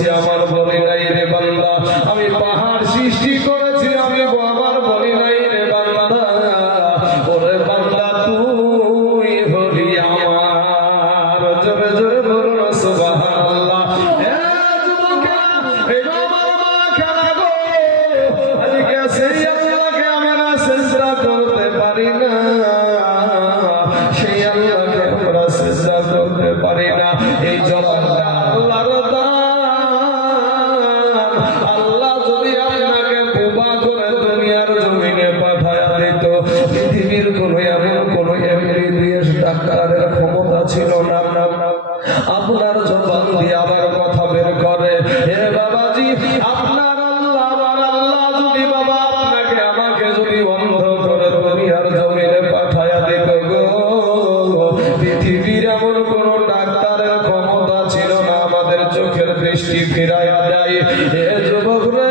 করেছি আমার বলি নাই রে বান্দা, আমি পাহাড় সৃষ্টি করেছি আমি আমার বলি নাই রে বান্দা, ওরে বান্দা তুই হলি আমার। জোরে জোরে বলুন সুবহানাল্লাহ। সেই আল্লাহকে আমরা সিজদা করতে পারি না, সেই আল্লাহকে আমরা সিজদা করতে পারি না। এই জবানটা আল্লাহর দান। আল্লাহ যদি আপনাকে বোবা করে দুনিয়ার জমিনে পাঠায়া দিত, পৃথিবীর কোন এমন কোন এমবিবিএস ডাক্তারের ক্ষমতা ছিল না আপনার জবান দিয়ে আবার কথা বের করে। হে বাবাজি, আপনার আল্লাহ আমার আল্লাহ যদি বাবা আপনাকে আমাকে যদি বন্ধ করে দুনিয়ার জমিনে পাঠায়া দিত গো, পৃথিবীর এমন কোন ডাক্তারের ক্ষমতা ছিল না আমাদের চোখের দৃষ্টি ফিরাইয়া দেয়। হে যুবক রে,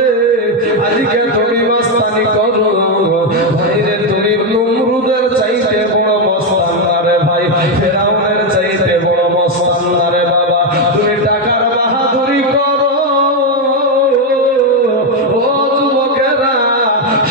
আজকে তুমি মাস্তানি করো ভাইরে, তুমি নমরুদের চাইতে বড় মস্তান না রে ভাই, ফেরাউনের চাইতে বড় মস্তান না রে বাবা। তুমি টাকার বাহাদুরি করো ও যুবকেরা,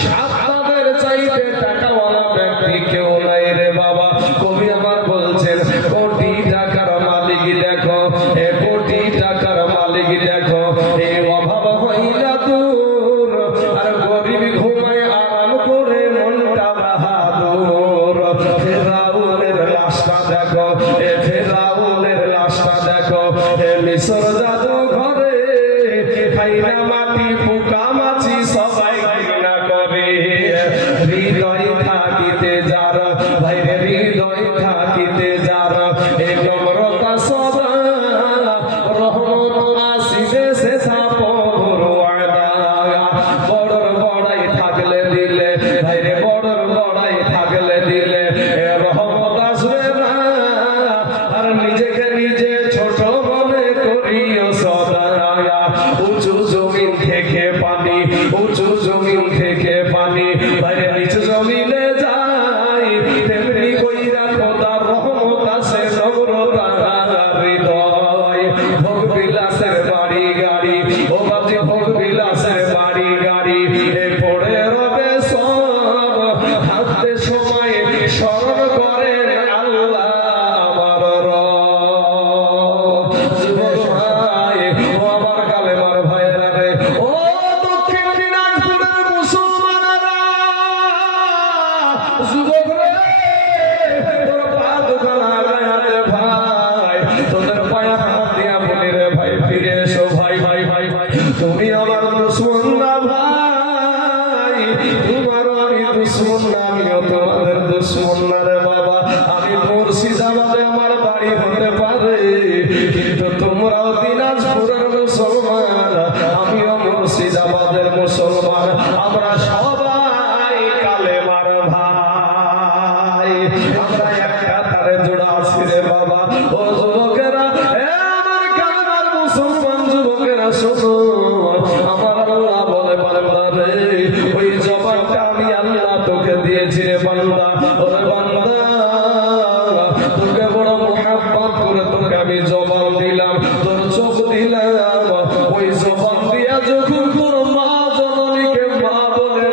সাতটাদের চাইতে টাকাওয়ালা ব্যক্তি কেউ নাই রে বাবা। কবি আমার বলছেন কোটি টাকার মালিক দেখো, এ কোটি টাকার মালিক দেখো, এই অভাব হইলা দূর, আর গরিব ঘুমায় আরাম করে মনটা বাহাদুর। ফেরাউনের লাশটা দেখো, এ ফেরাউনের লাশটা দেখো, এ মিশর জাদু ঘরে খাইনা মাটি পোকা মাছি সবাই ঘৃণা করে। হৃদয় থাকিতে যার ভাইরে, হৃদয় থাকিতে যার এই নম্রতা সদা, রহমত আসিবে সে সাপর ওয়াদা। বড়র বড়াই থাকলে দিলে ভাইরে, বড়র বড়াই থাকলে দিলে এ রহমত আসবে না, আর নিজেকে নিজে ছোট মনে করিও সদা। উঁচু জমিন থেকে পানি, উঁচু জমিন থেকে পানি ভাইরে নিচু জমিনে যায়, তেমনি কইরা খোদার রহমত আসে নম্রতা হৃদয়। ভোগ বিলাসের বাড়ি গাড়ি ও বাজি, ভোগ বিলাসের বাড়ি গাড়ি এ পড়ে রবে সব, হাতে সময় স্মরণ করে আল্লাহ আমার রব। যুবক ভাই ও আমার কালেমার ভাইয়েরা রে, ও দক্ষিণ দিনাজপুরের মুসলমানেরা, যুবক রে, তোর পা দোকানা গায়াতে ভাই, তোদের পায়ে হাত দিয়া বলি রে ভাই, ফিরে এসো ভাই ভাই ভাই ভাই, তুমি আমার দুশ্মন না ভাই, তোমারও আমি দুশ্মন না, আমিও তোমাদের দুশ্মন না রে বাবা। আমি মুর্শিদাবাদে আমার বাড়ি হতে পারে, কিন্তু তোমরাও দিনাজপুরের মুসলমান, আমিও মুর্শিদাবাদের মুসলমান, আমরা সবাই কালেমার ভাই, আমরা একটা তারে জোড়া আছি রে বাবা। ও যুবকেরা, আমার কালেমার মুসলমান যুবকেরা শোনো, আমার আল্লাহ বলে বান্দা রে, ওই জবানটা আমি আল্লাহ তোকে দিয়েছি রে বান্দা, ওরে বান্দা তোকে বড় মোহাব্বত করে তোকে আমি জবান দিলাম, তোর চোখ দিলাম, ওই জবান দিয়া যখন তোর মা জননীকে মা বলে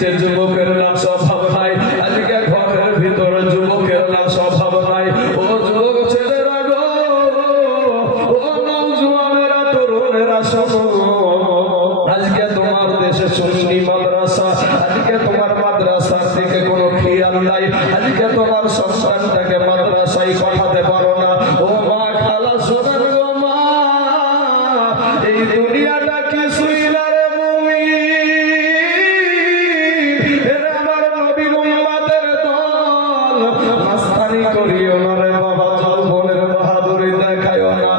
নিচে যুবকের লাশ অভাব নাই, আজকে ঘরের ভিতরে যুবকের লাশ অভাব নাই। ও যুবক ছেলেরা গো, ও নওজোয়ানেরা, তরুণেরা শোনো, আজকে তোমার দেশে সুন্নি মাদ্রাসা, আজকে তোমার মাদ্রাসার দিকে কোনো খেয়াল নাই, আজকে তোমার সন্তানটাকে মাদ্রাসায় পাঠাতে পারো না। ও মা, খালা শোনেন গো মা, এই দুনিয়াটা কিছুই না রে মুমিন, এরা আমার নবীর উম্মতের দল। মাস্তানি করিও না রে বাবা, যৌবনের বাহাদুরি দেখায়ও না।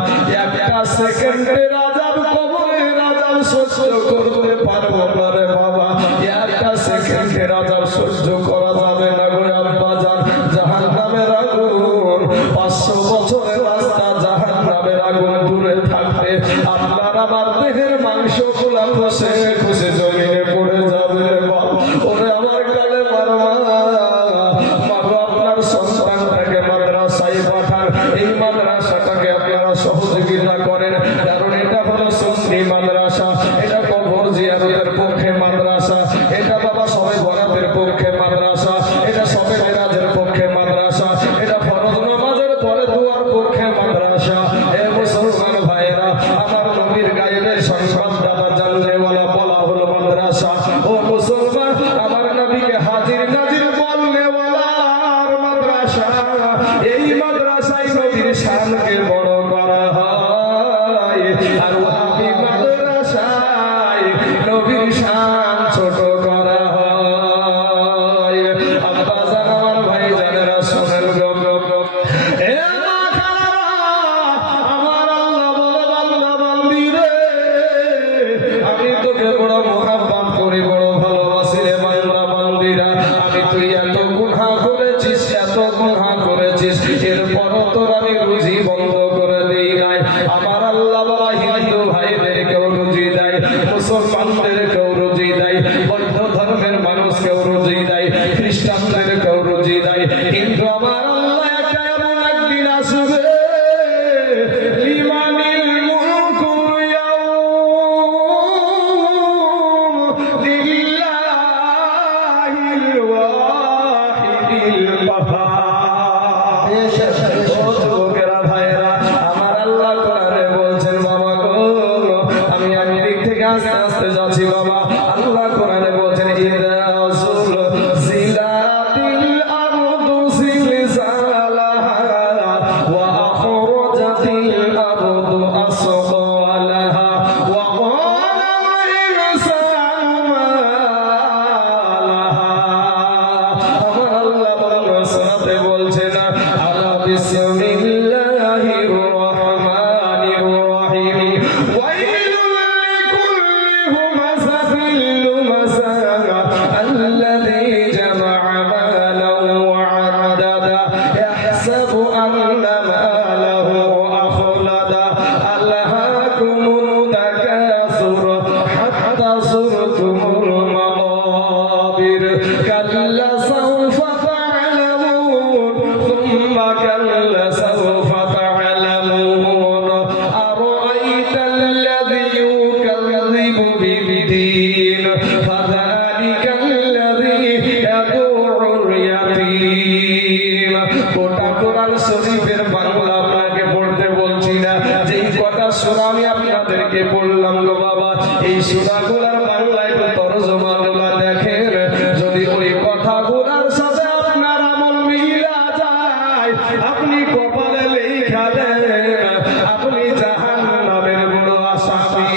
একটা সেকেন্ডের আযাব, কবরের আযাব সহ্য করতে পারবো না রে বাবা, একটা সেকেন্ডের আযাব সহ্য করা যাবে না গো আব্বাজান। জাহান্নামের আগুন, 500 বছরের রাস্তা জাহান্নামের আগুন দূরে থাকতে আপনার আমার দেহের মাংসগুলা খসে খসে জমিনে পড়ে যাবে রে বাবা। ওরে আমার কালে মারমা, মাগো আপনার সন্তানটাকে মাদ্রাসায় পাঠান, এই মাদ্রাসাটাকে আপনারা সহযোগিতা করেন, কারণ এটা হলো সুন্নি মাদ্রাসা, এটা কবর জিয়ারতের পক্ষে মাদ্রাসা, এটা বাবা সবে বরাতের পক্ষে মাদ্রাসা, এটা সবে মেরাজের পক্ষে মাদ্রাসা, এটা ফরজ নামাজের পরে দুয়ার পক্ষে মাদ্রাসা। এ মুসলমান ভাইরা, আমার নবীর গায়েবের সংবাদদাতা জানলেওয়ালা বলা হলো মাদ্রাসা। ও মুসলমান, আমার নবীকে হাজির নাজির বলনেওয়ালার মাদ্রাসা। এই মাদ্রাসায় নবীর শানকে বড় করা হয়, আর ওয়াহাবি মাদ্রাসায় নবীর শান ছোট করা হয়। আব্বা জান, আমার ভাই জানেরা শোনেন গো, এ মা খালারা, আমার আল্লাহ বলে বান্দা বান্দি রে, আমি তোকে বড় মোহাব্বত করি, বড় ভালোবাসি রে বান্দা বান্দিরা। আমি তুই এত গুনাহ করেছিস, এত গুনাহ করেছিস, এরপরও তোর আমি রুজি বন্ধ করে দেই নাই। আমার আল্লাহ বলা হিন্দু ভাইদেরকেও রুজি দেয়, মুসলমানদেরকেও রুজি দেয়, বৌদ্ধ ধর্মের মানুষকেও রুজি দেয়, খ্রিস্টানদেরকেও রুজি দেয়। কিন্তু আমার আল্লাহ একটা এমন একদিন আসবে, লিমানিল মুলকুল ইয়াউম লিল্লাহিল ওয়াহিদিল কাহ্হার। ও যুবকেরা ভাইরা, আমার আল্লাহ কোরআনে বলছেন বাবা গো, আমি একদিক থেকে আস্তে আস্তে যাচ্ছি বাবা। আল্লাহ কোরআনে বলছেন, ইযা زلزلت الأرض زلزالها وأخرجت الأرض أثقالها وقال الإنسان ما لها। আমার আল্লাহ বলেন সূরাতে বলছেন, আলা বিসমিল্লাহির রহমানির রহিম, ওয়াইলুল লিকুল্লি হুমাযাতিল লুমাযা الذي جمع مالا وعددا يحسب أن ماله أخلدا ألهاكم التكاثر حتى زرتم المقابر كلا سوف تعلمون ثم كلا سوف تعلمون أرأيت الذي يكذب بالدين فذلك الذي يدعو اليتيم। গোটা কোরআন শরীফের বাংলা আপনাকে পড়তে বলছি না, যেই কটা সূরা আমি আপনাদেরকে বললাম গো বাবা, এই সূরাগুলোর বাংলা একটু তরজমাগুলো দেখেন, যদি ওই কথাগুলোর সাথে আপনার আমল মিলা যায়, আপনি কপালে লেখা দেন, আপনি জাহান্নামের বড় আসামি।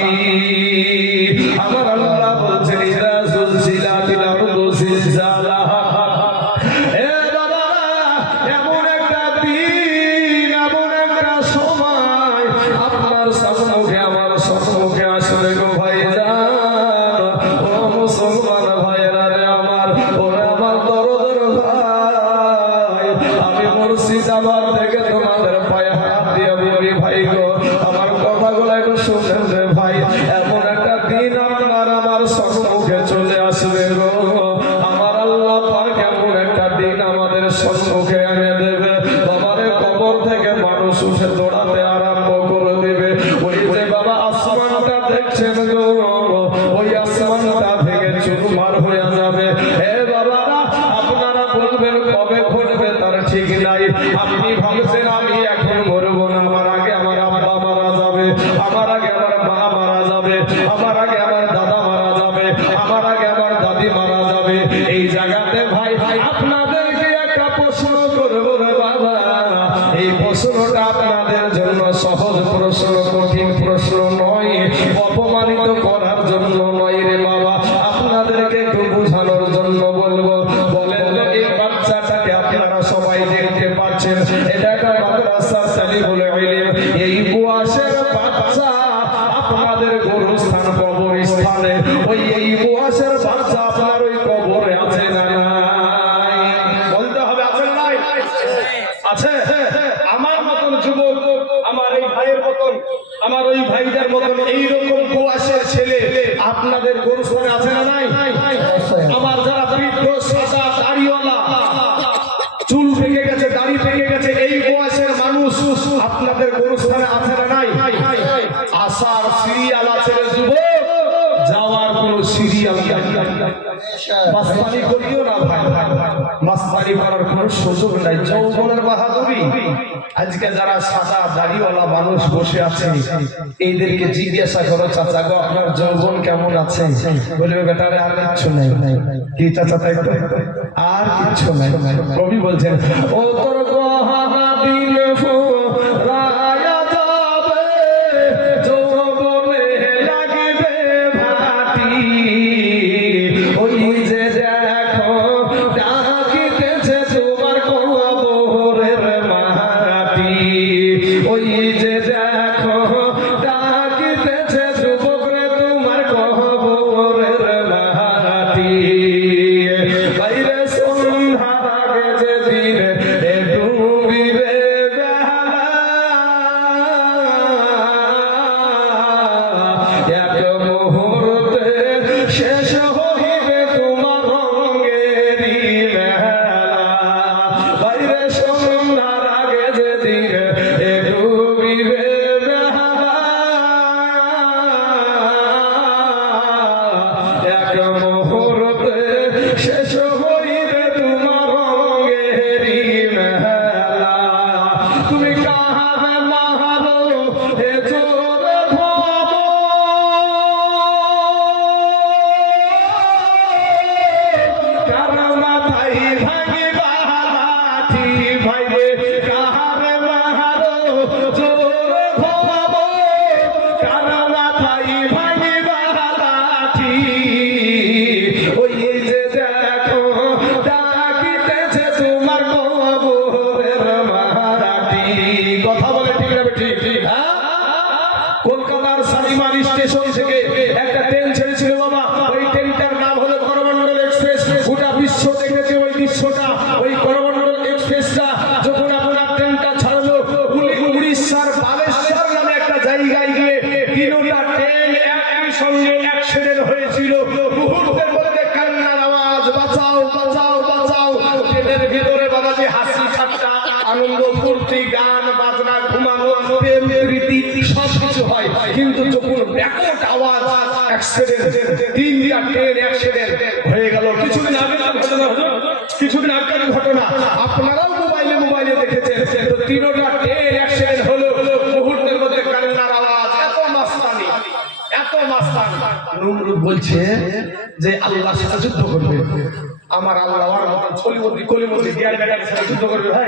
আমার আল্লাহ বলছেন, ইযা যুলজিলাতিল আরদু জিলজালাহা। এ বাবা, এমন একটা দিন, এমন একটা সময় আপনার সম্মুখে আমার সম্মুখে আসবে গো ভাইজান। হয়ে যাবে। হে বাবারা, আপনারা বলবেন কবে ঘটবে তার ঠিক নাই। আপনি ভাবছেন আমি এখন মরবো না, আমার আগে আমার আব্বা মারা যাবে, আমার আগে আমার মা মারা যাবে, আমার আগে আমার দাদা মারা যাবে, আমার আগে আমার দাদি মারা যাবে। এই জায়গাতে ভাই আপনাদেরকে একটা প্রশ্ন করবো রে বাবা। এই প্রশ্নটা আপনাদের জন্য সহজ প্রশ্ন, কঠিন প্রশ্ন নয়, অপমানিত করার জন্য নয় রে বাবা, আপনাদেরকে একটু বোঝানোর জন্য বলবো। বলেন তো, এই বাচ্চাটাকে আপনারা সবাই দেখতে পাচ্ছেন, এটা একটা মাদ্রাসা তালিবুল ইলম। এই বুয়াসের বাচ্চা আপনাদের গোরস্থান কবরস্থানে, ওই এই বুয়াসের বাচ্চা আপনার ওই কবরে আছে না নাই? বলতে হবে আছে না নাই? আছে। আমার মতন যুবক, আমার এই ভাইয়ের মতন, আমার ওই ভাইদের মতন এইরকম বুয়াসের ছেলে আপনাদের গোরস্থানে আছে না নাই? আমার যারা বৃদ্ধ সাদা দাড়িওয়ালা, চুল পেকে গেছে, দাড়ি পেকে গেছে, এই বয়সের মানুষ আপনাদের গোরস্থানে আছে না নাই? আসার সিরিয়াল আছে রে যুবক, যাওয়ার কোনো সিরিয়াল নাই। মাস্তানি করিও না ভাই, মাস্তানি করার কোনো সুযোগ নাই। যৌবনের বাহাদুরি। আজকে যারা সাদা দাড়িওয়ালা মানুষ বসে আছে, এইদেরকে জিজ্ঞাসা করো, চাচা গো আপনার যৌবন কেমন আছে? বলবে বেটারে আর কিচ্ছু নাই। কি চাচা? তাই তো, আর কিচ্ছু নাই। কবি বলছেন, ও তোর গহনা দিল ফুরায়া যাবে, যৌবনে লাগবে ভাটি, ওই যে দেখো ডাকিতেছে তোমার কবরের মাটি, ওই যে দেখো ডাকিতেছে যুবক রে তোমার কবরের মাটি। বাইরে সন্ধ্যার আগে যেদিন ডুবিবে বেলা, এক মুহূর্তে শেষ হইবে তোমার রঙেরই মেলা। বাইরে সন্ধ্যার আগে যেদিন ডুবিবে বেলা, এক মুহূর্তে শেষ হইবে তোমার রঙেরই মেলা। তুমি কাহাবে মাহাবো হে জোরে ভাবো, কার মাথায় ভাঙিবা লাঠি, ভাইরে কাহারে মাহারো জোরে ভাবো, কার মাথায় ভাঙিবা লাঠি, ওই যে দেখো ডাকিতেছে তোমার কবরের মাটি। কথা বলে ঠিক না ঠিক? হ্যাঁ, কলকাতার শালিমার স্টেশন থেকে একটা ট্রেন ছেড়েছিল বাবা, ওই ট্রেনটার নাম হলো করমণ্ডল এক্সপ্রেস। গোটা বিশ্ব দেখেছে ওই দৃশ্যটা। ওই করমণ্ডল এক্সপ্রেসটা যখন আপনার ট্রেনটা ছাড়লো, উড়িষ্যার বালেশ্বর নামে একটা জায়গায় গিয়ে তিনটা ট্রেন একই সঙ্গে অ্যাক্সিডেন্ট হয়েছিল। মুহূর্তের মধ্যে কান্নার আওয়াজ, বাঁচাও বাঁচাও বাঁচাও। ট্রেনের ভিতরে বাবাজি হাসি ঠাট্টা, আনন্দ ফুর্তি, গান বাজনা, ঘুমানো, প্রেম প্রীতি সব কিছু হয়। কিন্তু যখন ব্যাকট আওয়াজ, অ্যাক্সিডেন্ট, তিনটা ট্রেন অ্যাক্সিডেন্ট হয়ে গেল। কিছুদিন আগে ঘটনা আপনারাও মোবাইলে দেখেছেন। তো তিনটা ট্রেন অ্যাক্সিডেন্ট হলো, মুহূর্তের মধ্যে কান্নার আওয়াজ। এত মাস্তানি, এত মাস্তানি। নমরুদ বলছে যে আল্লাহর সাথে যুদ্ধ করবে। আমার আল্লাহ আমার মতন কলিমন্ত্রী দিয়ার বেটার সাথে যুদ্ধ করবে। ভাই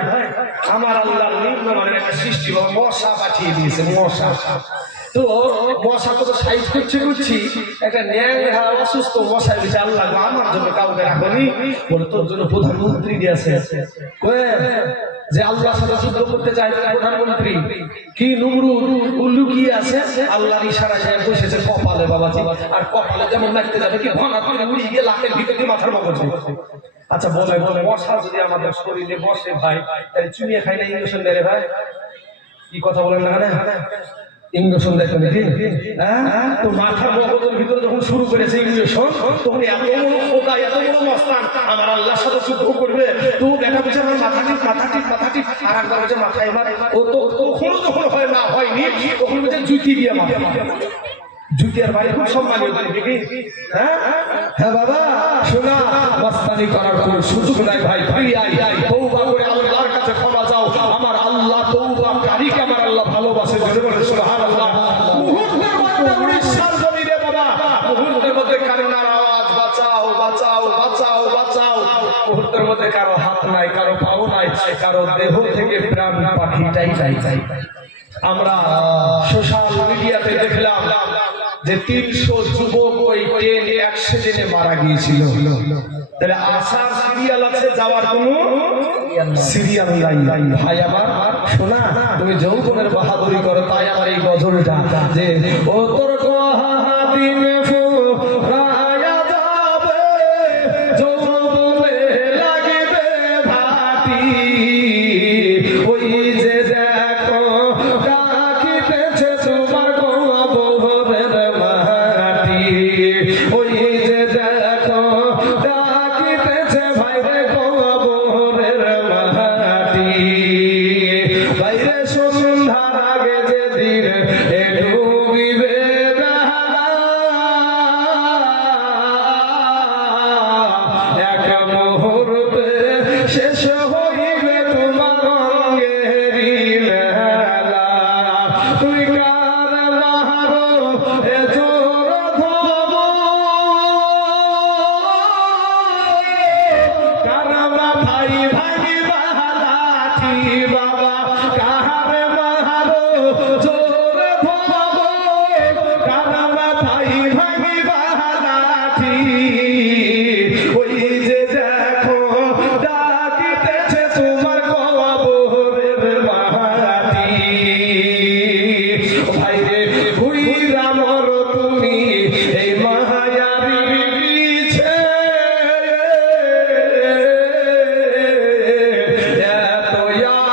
আমার আল্লাহর নিম্নমানের একটা সৃষ্টি, মশা পাঠিয়ে দিয়েছে। মশা তো মশা তো সাইজ করছি, একটা ন্যাংরা অসুস্থ মশাই দিচ্ছে। আল্লাহ আমার জন্য কাউকে রাখনি, বলে তোর জন্য প্রধানমন্ত্রী দিয়েছে। যে আল্লাহর সাথে যুদ্ধ করতে চায় প্রধানমন্ত্রী, কি নমরুদ লুকিয়ে আছে, আল্লাহর ইশারা যায় বসেছে কপালে বাবাজি। আর কপালে যেমন নাচতে যাবে কি ভাঙা করে উড়িয়ে গিয়ে লাখের ভিতরে মাথার মগজ। আচ্ছা বলে মশা যদি আমাদের শরীরে বসে ভাই, তাহলে চুনিয়ে খাই না ইঞ্জেকশন দেয় রে ভাই? কি কথা বলেন না? ইঞ্জেকশন দেখো নাকি? হ্যাঁ, তো মাথার মগজের ভিতরে যখন শুরু করেছে ইঞ্জেকশন, তখন এত বড় খোদা, এত বড় মস্তান আমার আল্লাহর সাথে যুদ্ধ করবে। তো দেখা বুঝে আমার মাথা ঠিক আর একবার হচ্ছে মাথায় এবার ও তো কখনো যখন হয় না হয়নি, তখন বুঝে জুতি দিয়ে মাথা। জুতিয়ার ভাই খুব সম্মানীয় তুমি কি? হ্যাঁ হ্যাঁ বাবা শোনা, মাস্তানি করার কোনো সুযোগ নাই ভাই। ফিরে আই, তওবা করে আল্লাহর কাছে ক্ষমা চাও। আমার আল্লাহ তওবাকারীকে আমার আল্লাহ ভালোবাসে। জোরে বলে সুবহানাল্লাহ। মুহূর্তের মধ্যে উড়িষ্যার জমিনে বাবা, মুহূর্তের মধ্যে কান্নার আওয়াজ, বাঁচাও বাঁচাও বাঁচাও বাঁচাও। মুহূর্তের মধ্যে কারো হাত নাই, কারো পাও নাই, কারো দেহ থেকে প্রাণ পাখিটাই যাই। আমরা সোশ্যাল মিডিয়াতে দেখলাম যে 300 যুবক ওই ট্রেন অ্যাক্সিডেন্টে মারা গিয়েছিল। তাহলে আসার সিরিয়াল আছে, যাওয়ার কোনো সিরিয়াল নাই। ভাই আমার শোনা, তুমি যৌবনের বাহাদুরি করো, তাই আমার এই গজলটা যে ও তোর দিন ফুরায়া যাবে, যৌবনে লাগবে ভাটি, ওই যে দেখো ডাকিতেছে তোমার কবরের মাটি, ওই যে দেখো ডাকিতেছে ভাই রে কবরের মাটি, বাইরে সন্ধ্যার আগে যেদিন ডুবিবে এক মুহূর্তে শেষ হইবে তোমার অঙ্গেরি মেলা, তুই কার মারো এ জোর ধব, কারবা ভাই ভাই বালাঠি বাবা, কার মারো জোর ধব, কারবা ভাই ভাই বালাঠি, ওই যে দেখো ডাকিতেছে তোমার কবরের মাটি, ভাই রে ঘুইরা মরো তুমি এই মায়ারি পিছে, এত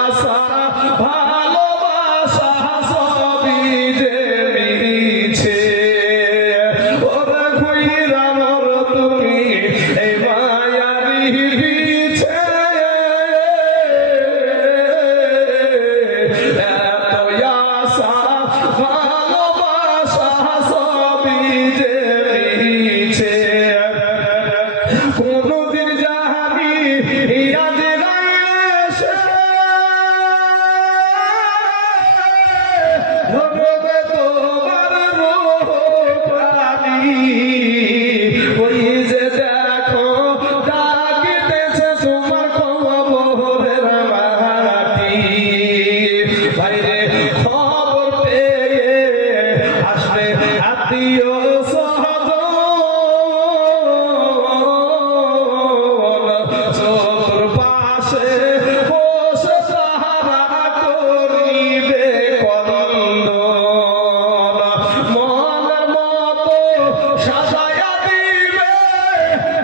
আশা ভালোবাসা সবই যে মিছে, ওরে ঘুইরা মরো তুমি এই মায়ারি পিছে, এত আশা ভালোবাসা সবই যে মিছে, কোনদিন জানি আজ রাইসে ধরবে তোমার রূপালি, ওই যে দেখো ডাকিতেছে তোমার কবরের মাটি, বাইরে খবর পেয়ে আসবে আত্মীয় চতুর্পাশে বসে তাহারা করিবে কন্দন, মনের মতো সাজায়া দিবে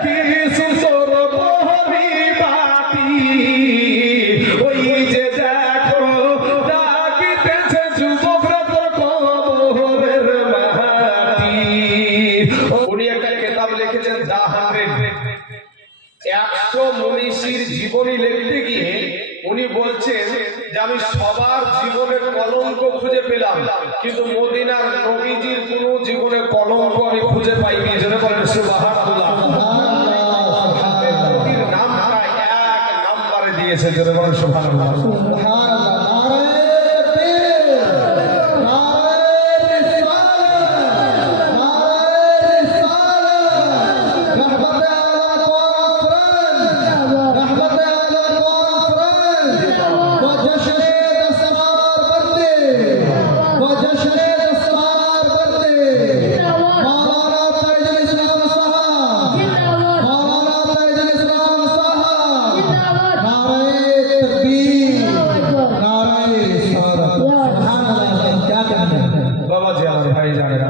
কিছু তোর পরিপাটি, ওই যে দেখো ডাকিতেছে যুবকরা তোর কবরের মাটি। উনি একটা কিতাব লিখেছেন দা 100 মনীষীর জীবনী লিখতে গিয়ে উনি বলছেন যে আমি সবার জীবনে কলঙ্ক খুঁজে পেলাম, কিন্তু মদিনার নবীজির কোন জীবনে কলঙ্ক আমি খুঁজে পাইনি। যেন বলেন সুবহানাল্লাহ। নবীর নামটা 1 নম্বরে দিয়েছে। যেন বলেন সুবহানাল্লাহ। বাবাজি আমার ভাই জানেরা,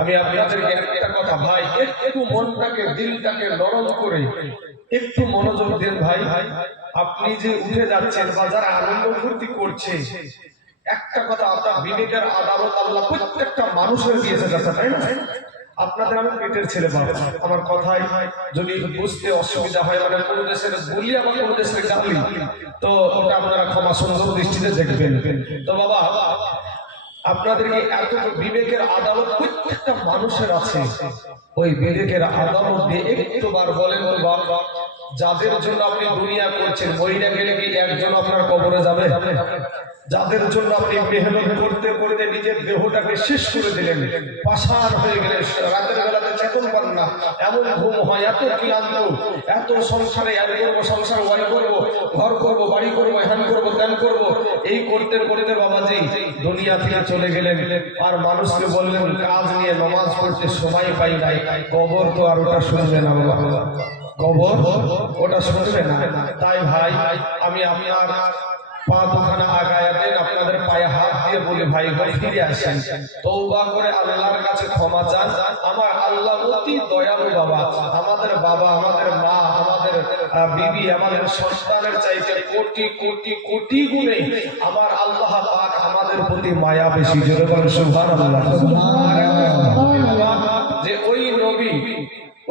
আমি আপনাদেরকে একটা কথা ভাই, একটু মনটাকে দিলটাকে নরম করে একটু মনোযোগ দেন ভাই। আপনি যে উঠে যাচ্ছেন বা যারা আনন্দ ফুর্তি করছে, একটা কথা, আপনার বিবেকের আদালত আল্লাহ প্রত্যেকটা মানুষের দিয়েছে, তাই না? আপনাদের আমি পেটের ছেলে বাবা, আমার কথাই যদি বুঝতে অসুবিধা হয়, মানে কোন দেশের বলিয়া বা কোন দেশের গালি, তো ওটা আপনারা ক্ষমা সুন্দর দৃষ্টিতে দেখবেন। তো বাবা আপনাদেরকে এত বিবেকের আদালত প্রত্যেকটা মানুষের আছে, ওই বিবেকের আদালত দিয়ে একটুবার বলেন তো বাবা, যাদের জন্য আপনি দুনিয়া করছেন মহিলা গেলে কি একজন আপনার কবরে যাবে? যাদের জন্য আপনি মেহনত করতে করতে নিজের দেহটাকে শেষ করে দিলেন, পাষাণ হয়ে গেলেন, রাতের বেলাতে চেতন পান না, এমন ঘুম হয়, এত ক্লান্ত, এত সংসারে এত করবো, সংসার ওয়াই করবো, ঘর করবো, বাড়ি করবো, হ্যান করবো, ত্যান করবো, এই করতে করতে বাবাজি দুনিয়া থেকে চলে গেলেন। আর মানুষকে বললেন কাজ নিয়ে নামাজ পড়তে সময় পাই নাই, কবর তো আর ওটা শুনবে না বাবা, কবর ওটা শুনবে না। তাই ভাই আমি আপনার পা দুখানা আগায় দেন, আপনাদের পায়ে হাত দিয়ে বলি ভাই ভাই ফিরে আসেন, তওবা করে আল্লাহর কাছে ক্ষমা চান। আমার আল্লাহ অতি দয়ালু বাবা, আমাদের বাবা, আমাদের মা, আমাদের বিবি, আমাদের সন্তানের চাইতে কোটি কোটি কোটি গুণে আমার আল্লাহ পাক আমাদের প্রতি মায়া বেশি। জোরে বলেন সুবহানাল্লাহ। যে ওই নবী,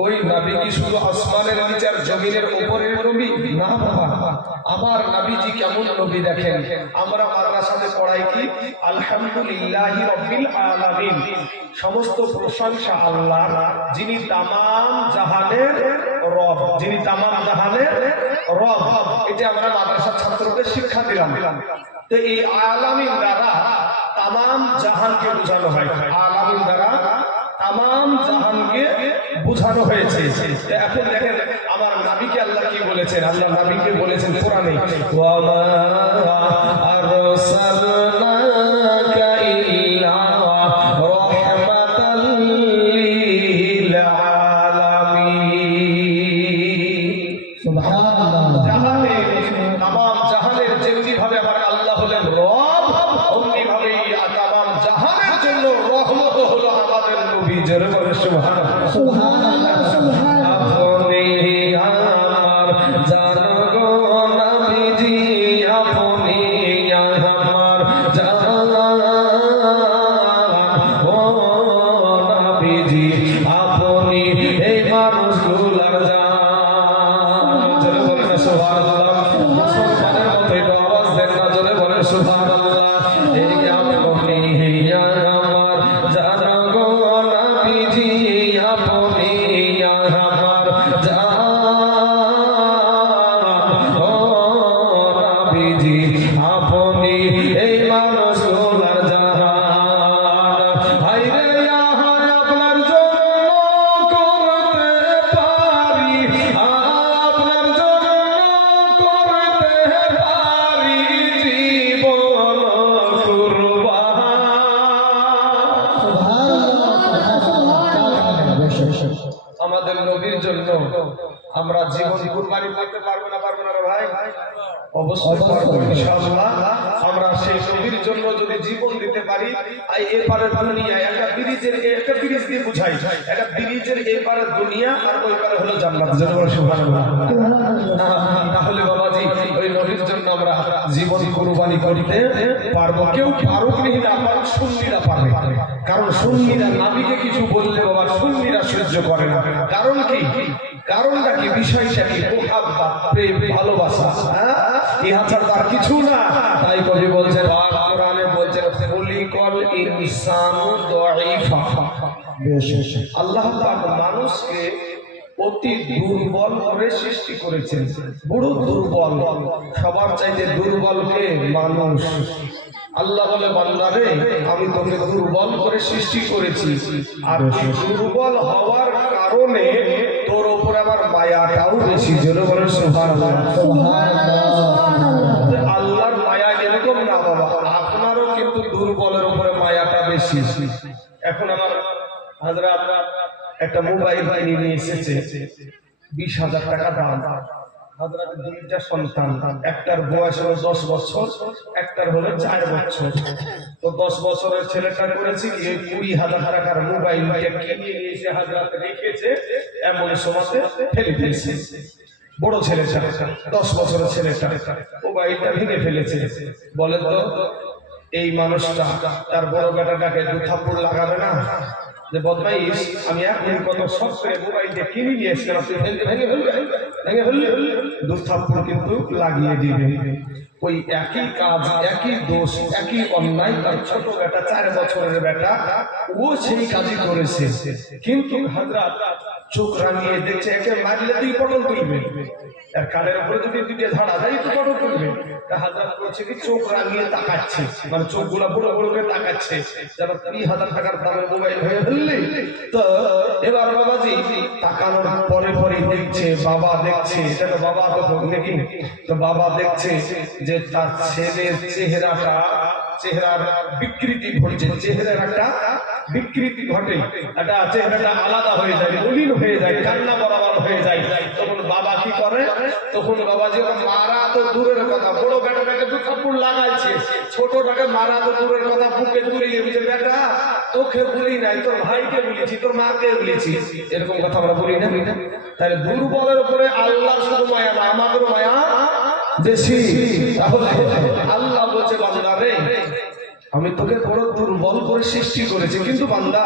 ওই নবী কি শুধু আসমানের নিচে আর জমিনের উপরের নবী না বাবা, আমার নবীজি কেমন নবী দেখেন। আমরা মাদ্রাসাতে পড়াই কি আলহামদুলিল্লাহি রাব্বিল আলামিন, সমস্ত প্রশংসা আল্লাহর, যিনি তামাম জাহানের রব, যিনি তামাম জাহানের রব। এটা আমরা মাদ্রাসার ছাত্রদের শিক্ষা দিলাম। তো এই আলামিন দ্বারা তামাম জাহানকে বোঝানো হয়, আলামিন দ্বারা তামাম জাহানকে বোঝানো হয়েছে। এখন দেখেন আমার নবীকে আল্লাহ কি বলেছেন, আল্লাহ নবীকে বলেছেন কোরআনে, ওয়া মা আরসালনাকা ইল্লা রাহমাতাল লিল আলামিন। সুবহানাল্লাহ। জাহানের, তামাম জাহানের যেমনি ভাবে আমার আল্লাহ হলেন রব, অমনি ভাবে তামাম জাহানের জন্য রহমত হলো আমাদের নবী। জোরে বলে সুবহানাল্লাহ। সুবহানাল্লাহ, সুবহানাল্লাহ। আপনি আমার জানগো নবীজি, আপনি আমার জান, ও নবীজি আপনি এই মানুষগুলার জান। জোরে বলে সুবহানাল্লাহ। মুসলমানের মতো একটু আওয়াজ দেন না, জোরে বলে সুবহানাল্লাহ। এই আপনি আমার জানগো নবীজি, আপনি আমার জান, ও নবীজি আপনি এই মানুষগুলার জান। হায়রে আহার আপনার জন্য করতে পারি, আপনার জন্য করতে পারি জীবন কুরবান। আমাদের নবীর জন্য আমরা জীবন কুরবানি করতে পারবো না, পারবো না রে ভাই? অবশ্যই পারবো ইনশাআল্লাহ। আমরা সেই নবীর জন্য যদি জীবন দিতে পারি, এই এপারে দুনিয়া, একটা ব্রিজের, একটা ব্রিজ দিয়ে বুঝাই, একটা ব্রিজের এপারে দুনিয়া আর ওই পারে হলো জান্নাত। যেন বলে সুবহানাল্লাহ। তাহলে বাবাজি ওই নবীর জন্য আমরা জীবন কুরবানি করতে পারবো। কেউ পারুক না, আমার সুন্নিরা পারবে, কারণ সুন্নিরা নবীকে কিছু বললে বাবা সুন্নিরা সহ্য করে না। কারণ কি? কারণটা কি? বিষয়টা কি? মুহাব্বত, প্রেম, ভালোবাসা, ইহা ছাড়া তার কিছু না। তাই কবি বলছেন, কোরআনে বলছেন খুলিকাল ইনসানু দাঈফা। আল্লাহ পাক মানুষকে অতি দুর্বল করে সৃষ্টি করেছেন, বড় দুর্বল। সবার চাইতে দুর্বল কে? মানুষ। আল্লাহ বলে বান্দারে আমি তোকে দুর্বল করে সৃষ্টি করেছি, আর দুর্বল হওয়ার কারণে তোর উপর আমার মায়াটাও বেশি। জোরে বলে সুবহানাল্লাহ। আল্লাহর মায়া এরকম না বাবা, আপনারও কিন্তু দুর্বলের উপরে মায়াটা বেশি। এখন আমার হযরত একটা মোবাইল নিয়ে এসেছে, 20,000 টাকা দাম। হযরত দুইটা সন্তান, একটার বয়স হলো 10 বছর, একটার হলো 4 বছর। তো 10 বছরের ছেলেটা করেছে কি 20,000 টাকার মোবাইলকে কিনে নিয়ে এসে হযরত রেখেছে, এমন সময়তে ফেলে দিয়েছে। বড় ছেলেটা, 10 বছরের ছেলেটা মোবাইলটা ভেঙে ফেলেছে। বলে তো এই মানুষটা তার বড় বেটাটাকে 2 থাপ্পড় লাগাবে না? যে বদমাইশ, আমি এখন কত শখ করে মোবাইলটা কিনে নিয়ে এসেছিলাম, ভেঙে ফেললে 2 থাপ্পড় কিন্তু লাগিয়ে দিবে। ওই একই কাজ, একই দোষ, একই অন্যায় তার ছোট বেটা 4 বছরের বেটা ও সেই কাজই করেছে। কিন্তু হযরত চোখ রাঙিয়ে দেখছে একে মারলে তুই পটল তুলবে, আর কানের উপরে যদি দুটো ধাড়া দেয় তো পটল তুলবে। তা হযরত করছে কি চোখ রাঙিয়ে তাকাচ্ছে, মানে চোখগুলো বড় বড় করে তাকাচ্ছে, যেন 30,000 টাকার দামের মোবাইল হয়ে ফেললে। তো এবার বাবাজি তাকানোর পরে পরে দেখছে, বাবা দেখছে, এটা তো বাবা তো নাকি, তো বাবা দেখছে যে তার ছেলের চেহারার বিকৃতি ঘটছে, চেহারার একটা বিকৃতি ঘটে, একটা চেহারাটা আলাদা হয়ে যায়, মলিন হয়ে যায়, কান্না বরাবর হয়ে যায়। তখন বাবা কি করে, তখন বাবা যে মারা তো দূরের কথা, বড় বেটাটাকে 2 থাপ্পড় লাগাইছে, ছোটটাকে মারা তো দূরের কথা, বুকে তুলে গেছে, বেটা তোকে বলি নাই, তোর ভাইকে বলেছি, তোর মাকে বলেছি, এরকম কথা আমরা বলি না। তাহলে দুর্বলের উপরে আল্লাহর শুধু মায়া না, আমাদের মায়া বেশি। তাহলে আল্লাহ বলছে বান্দা রে, আমি তোকে বড় দুর্বল করে সৃষ্টি করেছি, কিন্তু বান্দা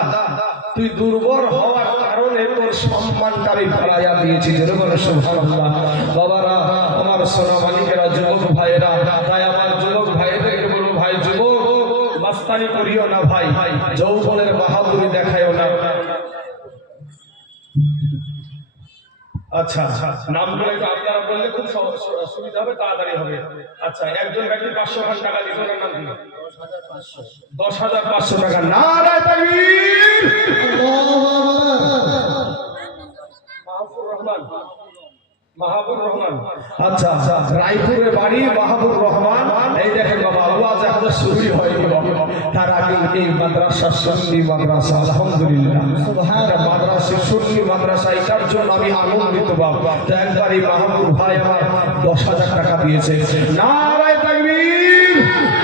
তুই দুর্বল হওয়ার কারণে তোর সম্মানটা আমি ফেলাইয়া দিয়েছি। যেরকম সুবহানাল্লাহ। বাবারা, আমার সোনা মালিকেরা, যুবক ভাইয়েরা, তাই আমার যুবক ভাইদেরকে বলবো, ভাই যুবক মাস্তানি করিও না ভাই, যৌবনের বাহাদুরি দেখাইও না। আচ্ছা, নামগুলো একটু আপনারা বললে খুব সুবিধা হবে, তাড়াতাড়ি হবে। আচ্ছা, একজন ব্যক্তি 500 টাকা দিল, ওনার নাম কি? 10,500 টাকা। নারায়ে তাকবীর। মাহবুব রহমান। আচ্ছা, রায়পুরে বাড়ি, মাহবুব রহমান। এই দেখেন বাবা, আওয়াজ এখনো শুরুই হয়নি বাবা, তার আগে এই মাদ্রাসা সুন্নি মাদ্রাসা, আলহামদুলিল্লাহ সুবহানাল্লাহ, মাদ্রাসা সুন্নি মাদ্রাসা, এটার জন্য আমি আনন্দিত বাবা। তো একবার এই মাহবুব ভাই আমার 10,000 টাকা দিয়েছে। নারায়ে তাকবীর,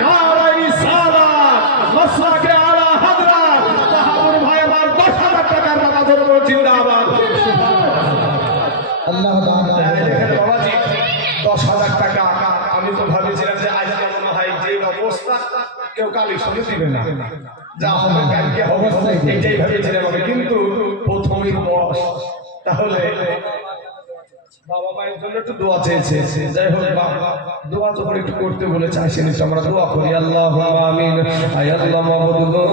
নারায়ে রিসালাত, মাসলাকে আলা হযরত মাহবুব ভাই আমার 10,000 টাকার দাতা ধরে জিন্দাবাদ। আল্লাহ দেখেন বাবাজি, 10,000 টাকা। আমি তো ভাবছিলাম যে আজ কেমন হয়, যে অবস্থা কেউ কালেকশনে দিবে না, যা হবে কালকে অবস্থা, এটাই ভেবেছিলাম আমি, কিন্তু প্রথমেই বস। তাহলে বাবা মায়ের জন্য একটু দোয়া চেয়েছে, যাই হোক বাবা দোয়া যখন একটু করতে বলেছে, আসেন আমরা দোয়া করি। আল্লাহুম্মা আমিন। আয় আল্লাহ মাবুদ গো,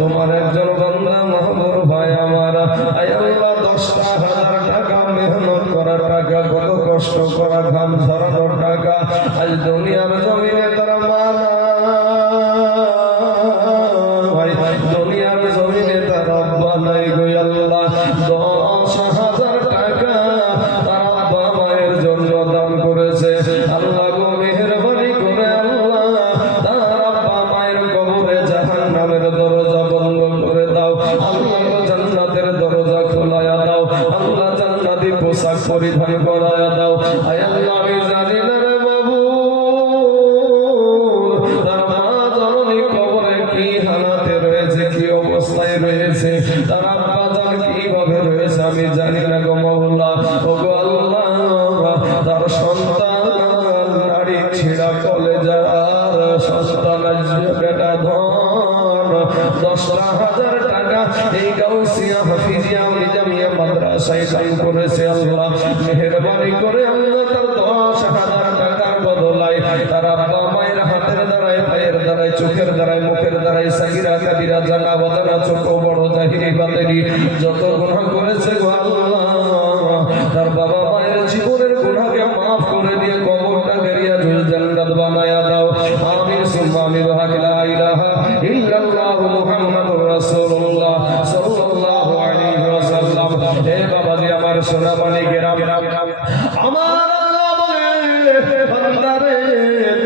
তোমার একজন বান্দা মাহবুব ভাই আমার, আয় আল্লাহ 10,000 টাকা মেহনত করার টাকা, কত কষ্ট করা, ঘাম ঝরানোর টাকা, আজ দুনিয়ার জমিনে তারা মানা, দুনিয়ার জমিনে তারা বানাই গো আল্লাহ 10,000 টাকা তারা আব্বা মায়ের জন্য দান করেছে। আল্লাহ গো মেহেরবানি করে আল্লাহ তার আব্বা মায়ের কবরে জাহান্নামের দরজা বন্ধ করে দাও, আল্লাহ জান্নাতের দরজা খোলায়া দাও, আল্লাহ জান্নাতি পোশাক পরিধান করায়া দাও। আয় আল্লাহ আমি জানি না রে বাবু, তার মা জননী কবরে কি হালাতে রয়েছে, কি অবস্থায় রয়েছে, তার আব্বা জান কিভাবে রয়েছে আমি জানি না গো মাওলা। ও গো আল্লাহ, তার সন্তান নারী ছিড়া কলেজার সন্তান বেটা ধন 10,000 টাকা এই গাউসিয়া হাফিজিয়া জামিয়া মাদ্রাসায় দান করেছে। আল্লাহ মেহেরবানি করে আল্লাহ তার 10,000 টাকার বদলায় তার আব্বা মায়ের হাতের দ্বারায়, পায়ের দ্বারায়, চোখের দ্বারায়, মুখের দ্বারায়, সাগিরা কাবিরা, জানা বাজানা, ছোট বড়, জাহিরি বাতিনি যত গুনাহ করেছে গো আল্লাহ, তার বাবা মায়ের জীবনের গুনাহকে মাফ করে দিয়ে কবরটা গেরিয়া জুল জান্নাত বানায়া দাও। আমিন সুম্মা আমিন। লা ইলাহা ইল্লাল্লাহু মুহাম্মাদুর রাসূলুল্লাহ সাল্লাল্লাহু আলাইহি ওয়াসাল্লাম। হে বাবাজি আমার সোনা মানিকেরা, আমার আল্লাহ বলে বান্দারে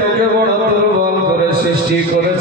তোকে বড় দুর্বল করে সৃষ্টি করে